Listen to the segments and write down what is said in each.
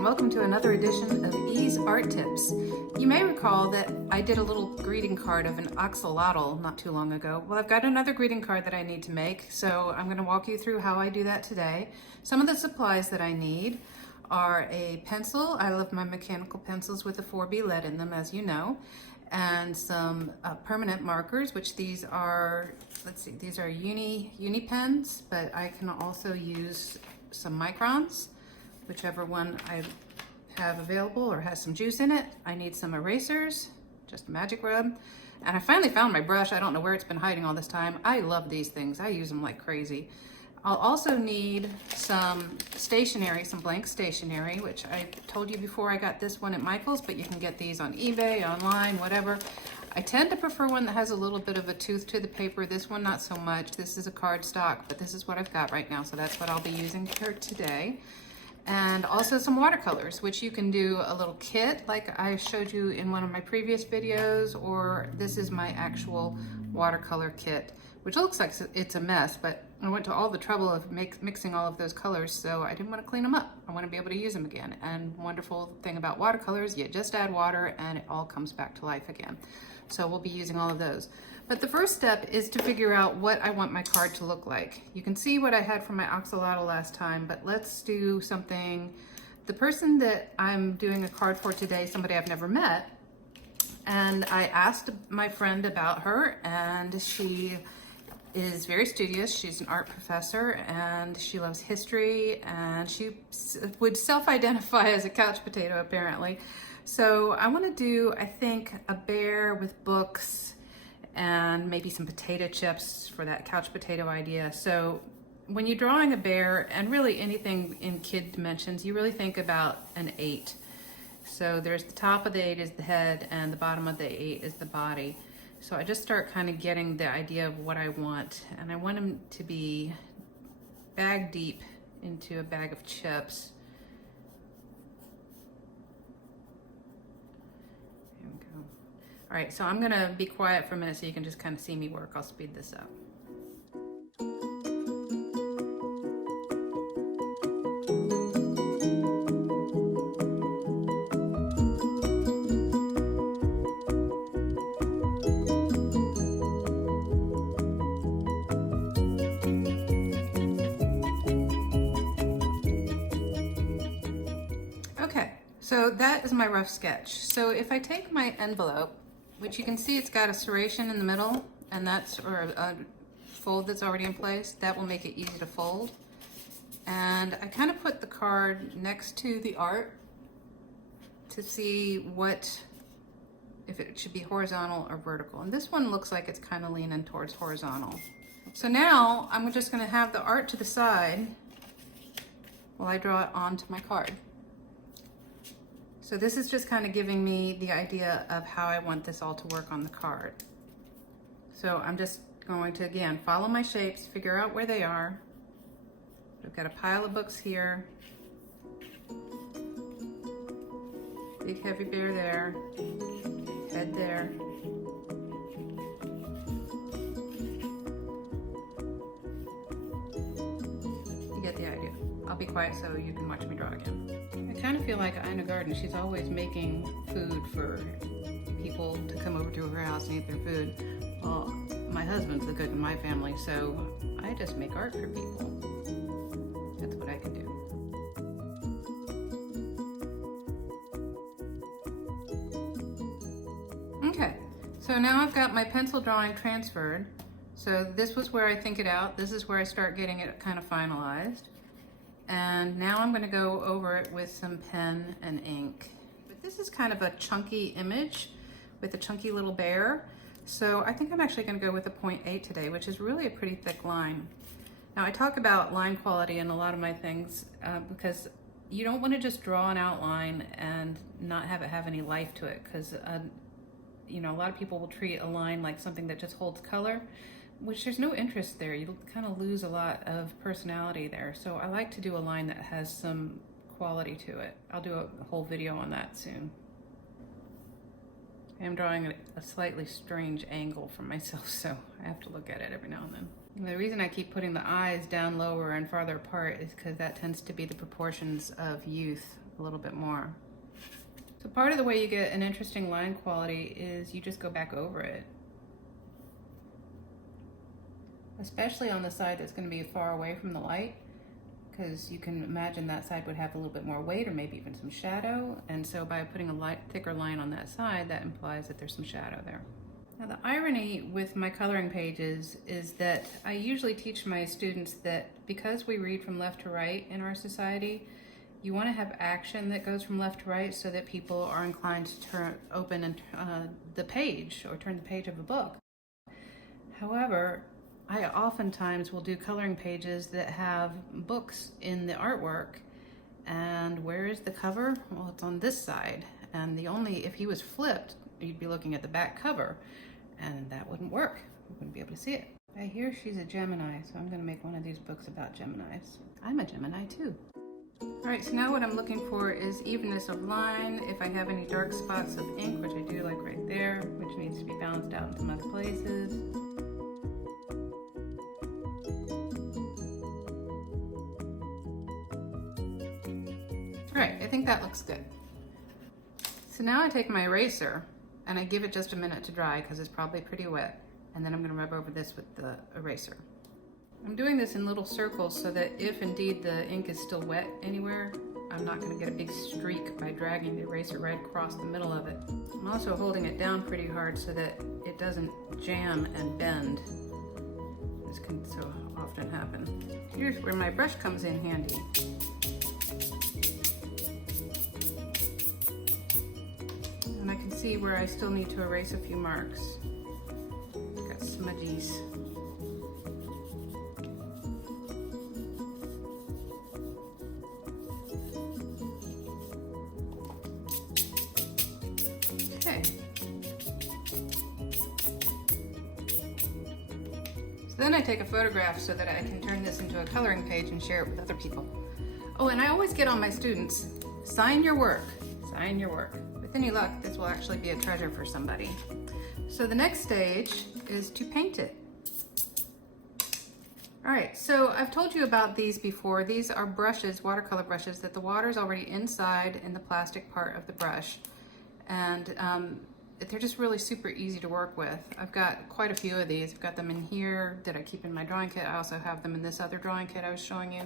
and welcome to another edition of E's Art Tips. You may recall that I did a little greeting card of an axolotl not too long ago. Well, I've got another greeting card that I need to make, so I'm going to walk you through how I do that today. Some of the supplies that I need are a pencil. I love my mechanical pencils with a 4B lead in them, as you know, and some permanent markers, which these are, let's see, these are uni pens, but I can also use some microns, whichever one I have available or has some juice in it. I need some erasers, just a magic rub. And I finally found my brush. I don't know where it's been hiding all this time. I love these things. I use them like crazy. I'll also need some stationery, some blank stationery, which I told you before I got this one at Michael's, but you can get these on eBay, online, whatever. I tend to prefer one that has a little bit of a tooth to the paper. This one, not so much. This is a cardstock, but this is what I've got right now, so that's what I'll be using here today. And also some watercolors, which you can do a little kit like I showed you in one of my previous videos, or this is my actual watercolor kit, which looks like it's a mess, but I went to all the trouble of mixing all of those colors, so I didn't want to clean them up. I want to be able to use them again. And wonderful thing about watercolors, you just add water and it all comes back to life again. So we'll be using all of those. But the first step is to figure out what I want my card to look like. You can see what I had for my axolotl last time, but let's do something. The person that I'm doing a card for today, somebody I've never met, and I asked my friend about her, and she is very studious. She's an art professor and she loves history, and she would self-identify as a couch potato apparently. So I want to do, I think, a bear with books and maybe some potato chips for that couch potato idea. So when you're drawing a bear, and really anything in kid dimensions, you really think about an 8. So there's the top of the 8 is the head and the bottom of the 8 is the body. So I just start kind of getting the idea of what I want, and I want them to be bag deep into a bag of chips. There we go. All right, so I'm gonna be quiet for a minute so you can just kind of see me work. I'll speed this up. Okay, so that is my rough sketch. So if I take my envelope, which you can see it's got a serration in the middle, and that's, or a fold that's already in place, that will make it easy to fold. And I kind of put the card next to the art to see if it should be horizontal or vertical. And this one looks like it's kind of leaning towards horizontal. So now I'm just gonna have the art to the side while I draw it onto my card. So this is just kind of giving me the idea of how I want this all to work on the card. So I'm just going to, again, follow my shapes, figure out where they are. I've got a pile of books here. Big heavy bear there, head there. You get the idea. I'll be quiet so you can watch me draw again. I kind of feel like Ina Garten. She's always making food for people to come over to her house and eat their food. Well, my husband's the cook in my family, so I just make art for people. That's what I can do. Okay, so now I've got my pencil drawing transferred. So this was where I think it out. This is where I start getting it kind of finalized. And now I'm going to go over it with some pen and ink. But this is kind of a chunky image with a chunky little bear. So I think I'm actually going to go with a 0.8 today, which is really a pretty thick line. Now I talk about line quality in a lot of my things because you don't want to just draw an outline and not have it have any life to it, because you know, a lot of people will treat a line like something that just holds color, which there's no interest there. You kind of lose a lot of personality there. So I like to do a line that has some quality to it. I'll do a whole video on that soon. I'm drawing a slightly strange angle for myself, so I have to look at it every now and then. The reason I keep putting the eyes down lower and farther apart is because that tends to be the proportions of youth a little bit more. So part of the way you get an interesting line quality is you just go back over it. Especially on the side that's going to be far away from the light, because you can imagine that side would have a little bit more weight or maybe even some shadow. And so by putting a thicker line on that side, that implies that there's some shadow there. Now the irony with my coloring pages is that I usually teach my students that because we read from left to right in our society, you want to have action that goes from left to right so that people are inclined to open the page or turn the page of a book. However, I oftentimes will do coloring pages that have books in the artwork, and where is the cover? Well, it's on this side, and if he was flipped, you'd be looking at the back cover, and that wouldn't work. You wouldn't be able to see it. I hear she's a Gemini, so I'm going to make one of these books about Geminis. I'm a Gemini too. Alright, so now what I'm looking for is evenness of line. If I have any dark spots of ink, which I do, like right there, which needs to be balanced out in some other places. Alright, I think that looks good. So now I take my eraser and I give it just a minute to dry because it's probably pretty wet, and then I'm going to rub over this with the eraser. I'm doing this in little circles so that if indeed the ink is still wet anywhere, I'm not going to get a big streak by dragging the eraser right across the middle of it. I'm also holding it down pretty hard so that it doesn't jam and bend. This can so often happen. Here's where my brush comes in handy. And I can see where I still need to erase a few marks. Got smudgies. Okay. So then I take a photograph so that I can turn this into a coloring page and share it with other people. Oh, and I always get on my students, sign your work, sign your work. With any luck, this will actually be a treasure for somebody. So the next stage is to paint it. All right, so I've told you about these before. These are brushes, watercolor brushes, that the water's already inside in the plastic part of the brush. And they're just really super easy to work with. I've got quite a few of these. I've got them in here that I keep in my drawing kit. I also have them in this other drawing kit I was showing you.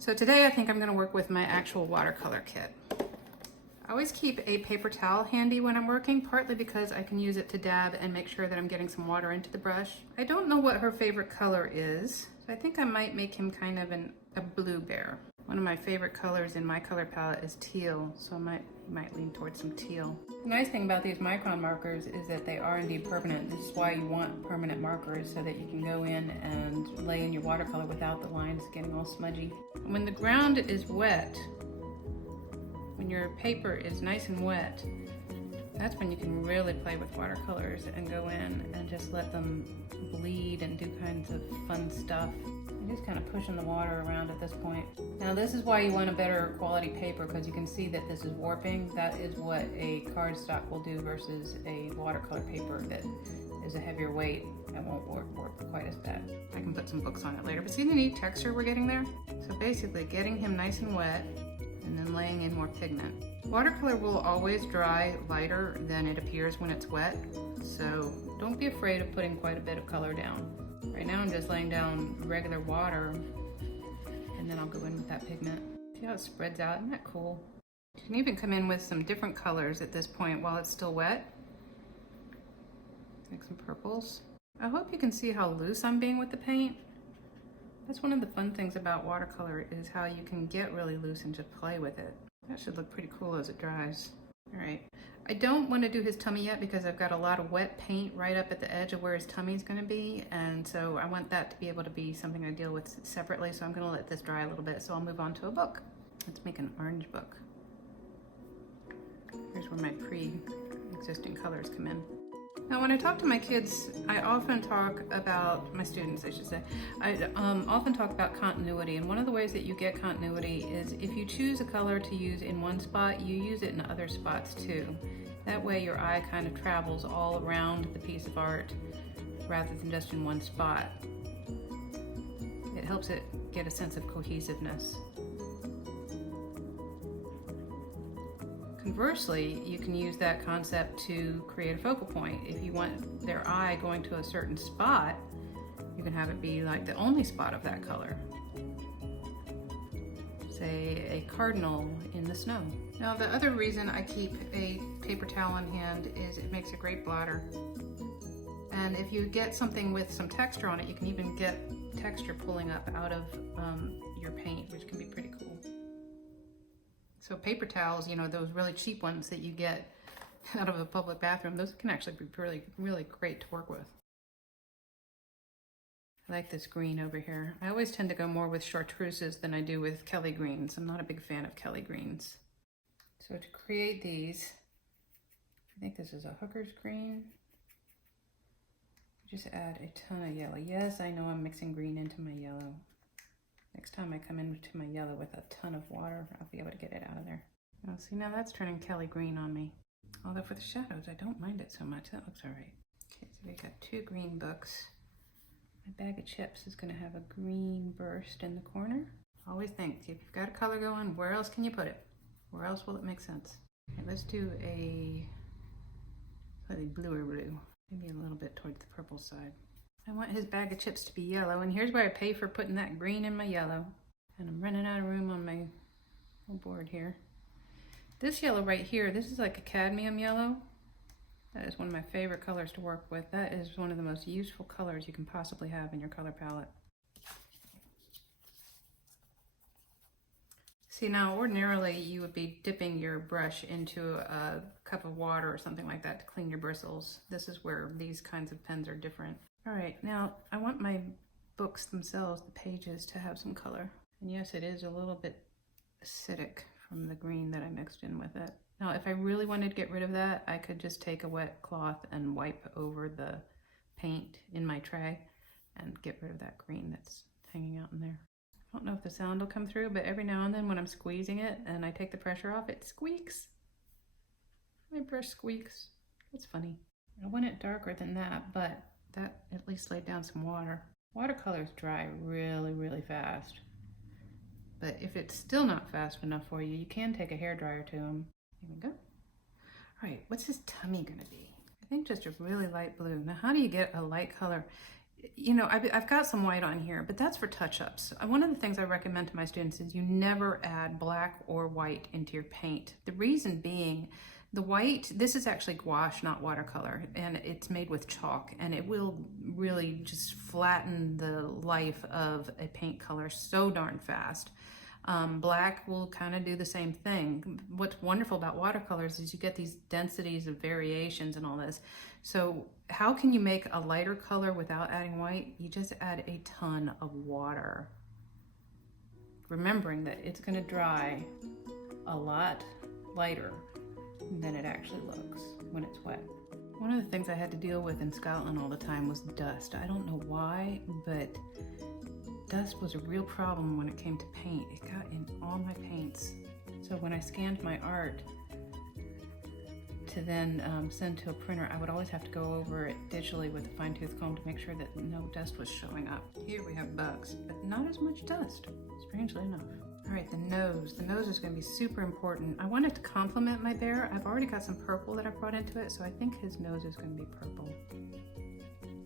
So today I think I'm gonna work with my actual watercolor kit. I always keep a paper towel handy when I'm working, partly because I can use it to dab and make sure that I'm getting some water into the brush. I don't know what her favorite color is, so I think I might make him kind of a blue bear. One of my favorite colors in my color palette is teal, so I might lean towards some teal. The nice thing about these micron markers is that they are indeed permanent. This is why you want permanent markers, so that you can go in and lay in your watercolor without the lines getting all smudgy. When the ground is wet, when your paper is nice and wet, that's when you can really play with watercolors and go in and just let them bleed and do kinds of fun stuff. I'm just kind of pushing the water around at this point. Now this is why you want a better quality paper, because you can see that this is warping. That is what a cardstock will do versus a watercolor paper that is a heavier weight and won't warp quite as bad. I can put some books on it later, but see the neat texture we're getting there? So basically getting him nice and wet and then laying in more pigment. Watercolor will always dry lighter than it appears when it's wet, so don't be afraid of putting quite a bit of color down. Right now I'm just laying down regular water, and then I'll go in with that pigment. See how it spreads out? Isn't that cool? You can even come in with some different colors at this point while it's still wet. Like some purples. I hope you can see how loose I'm being with the paint. That's one of the fun things about watercolor, is how you can get really loose and just play with it. That should look pretty cool as it dries. All right, I don't want to do his tummy yet because I've got a lot of wet paint right up at the edge of where his tummy is going to be, and so I want that to be able to be something I deal with separately, so I'm going to let this dry a little bit, so I'll move on to a book. Let's make an orange book. Here's where my pre-existing colors come in. Now, when I talk to my kids, I often talk about, my students I should say, I often talk about continuity, and one of the ways that you get continuity is if you choose a color to use in one spot, you use it in other spots too. That way your eye kind of travels all around the piece of art rather than just in one spot. It helps it get a sense of cohesiveness. Conversely, you can use that concept to create a focal point. If you want their eye going to a certain spot, you can have it be like the only spot of that color. Say a cardinal in the snow. Now the other reason I keep a paper towel on hand is it makes a great blotter. And if you get something with some texture on it, you can even get texture pulling up out of your paint, which can be pretty cool. So paper towels, you know, those really cheap ones that you get out of a public bathroom, those can actually be really, really great to work with. I like this green over here. I always tend to go more with chartreuses than I do with Kelly greens. I'm not a big fan of Kelly greens. So to create these, I think this is a hooker's green. Just add a ton of yellow. Yes, I know I'm mixing green into my yellow. Next time I come into my yellow with a ton of water, I'll be able to get it out of there. Oh, see, now that's turning Kelly green on me. Although for the shadows, I don't mind it so much. That looks all right. Okay, so we got 2 green books. My bag of chips is gonna have a green burst in the corner. Always think, if you've got a color going, where else can you put it? Where else will it make sense? Okay, let's do a slightly bluer blue. Maybe a little bit towards the purple side. I want his bag of chips to be yellow, and here's where I pay for putting that green in my yellow. And I'm running out of room on my whole board here. This yellow right here, this is like a cadmium yellow. That is one of my favorite colors to work with. That is one of the most useful colors you can possibly have in your color palette. See, now ordinarily you would be dipping your brush into a cup of water or something like that to clean your bristles. This is where these kinds of pens are different. All right, now I want my books themselves, the pages, to have some color. And yes, it is a little bit acidic from the green that I mixed in with it. Now, if I really wanted to get rid of that, I could just take a wet cloth and wipe over the paint in my tray and get rid of that green that's hanging out in there. I don't know if the sound will come through, but every now and then when I'm squeezing it and I take the pressure off, it squeaks. My brush squeaks. It's funny. I want it darker than that, but that at least laid down some water. Watercolors dry really, really fast. But if it's still not fast enough for you, you can take a hairdryer to them. Here we go. All right, what's his tummy gonna be? I think just a really light blue. Now, how do you get a light color? You know, I've got some white on here, but that's for touch-ups. One of the things I recommend to my students is you never add black or white into your paint. The reason being, the white, this is actually gouache, not watercolor, and it's made with chalk, and it will really just flatten the life of a paint color so darn fast. Black will kind of do the same thing. What's wonderful about watercolors is you get these densities of variations and all this. So how can you make a lighter color without adding white? You just add a ton of water. Remembering that it's going to dry a lot lighter than it actually looks when it's wet. One of the things I had to deal with in Scotland all the time was dust. I don't know why, but dust was a real problem when it came to paint. It got in all my paints. So when I scanned my art to then send to a printer, I would always have to go over it digitally with a fine-tooth comb to make sure that no dust was showing up. Here we have bugs, but not as much dust, strangely enough. All right, the nose. The nose is going to be super important. I want it to complement my bear. I've already got some purple that I brought into it, so I think his nose is going to be purple.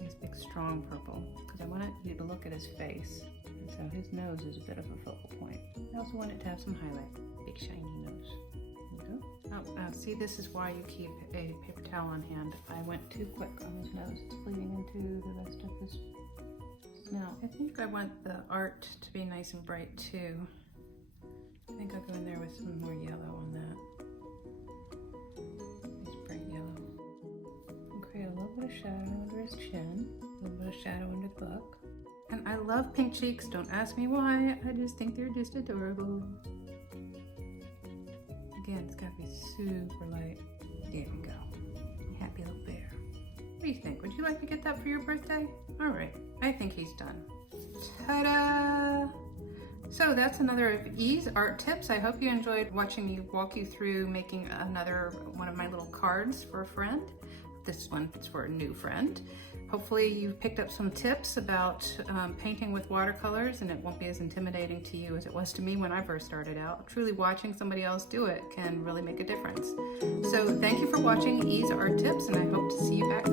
This big, strong purple, because I want you to look at his face. And so his nose is a bit of a focal point. I also want it to have some highlight. Big, shiny nose. There we go. Oh, see, this is why you keep a paper towel on hand. I went too quick on his nose. It's bleeding into the rest of his smell. I think I want the art to be nice and bright, too. I think I'll go in there with some more yellow on that. Nice bright yellow. And create a little bit of shadow under his chin, a little bit of shadow under the book. And I love pink cheeks. Don't ask me why. I just think they're just adorable. Again, it's gotta be super light. There we go. Happy little bear. What do you think? Would you like to get that for your birthday? All right, I think he's done. Ta-da! So that's another of E's art tips. I hope you enjoyed watching me walk you through making another one of my little cards for a friend. This one is for a new friend. Hopefully you've picked up some tips about painting with watercolors, and it won't be as intimidating to you as it was to me when I first started out. Truly watching somebody else do it can really make a difference. So thank you for watching E's Art Tips, and I hope to see you back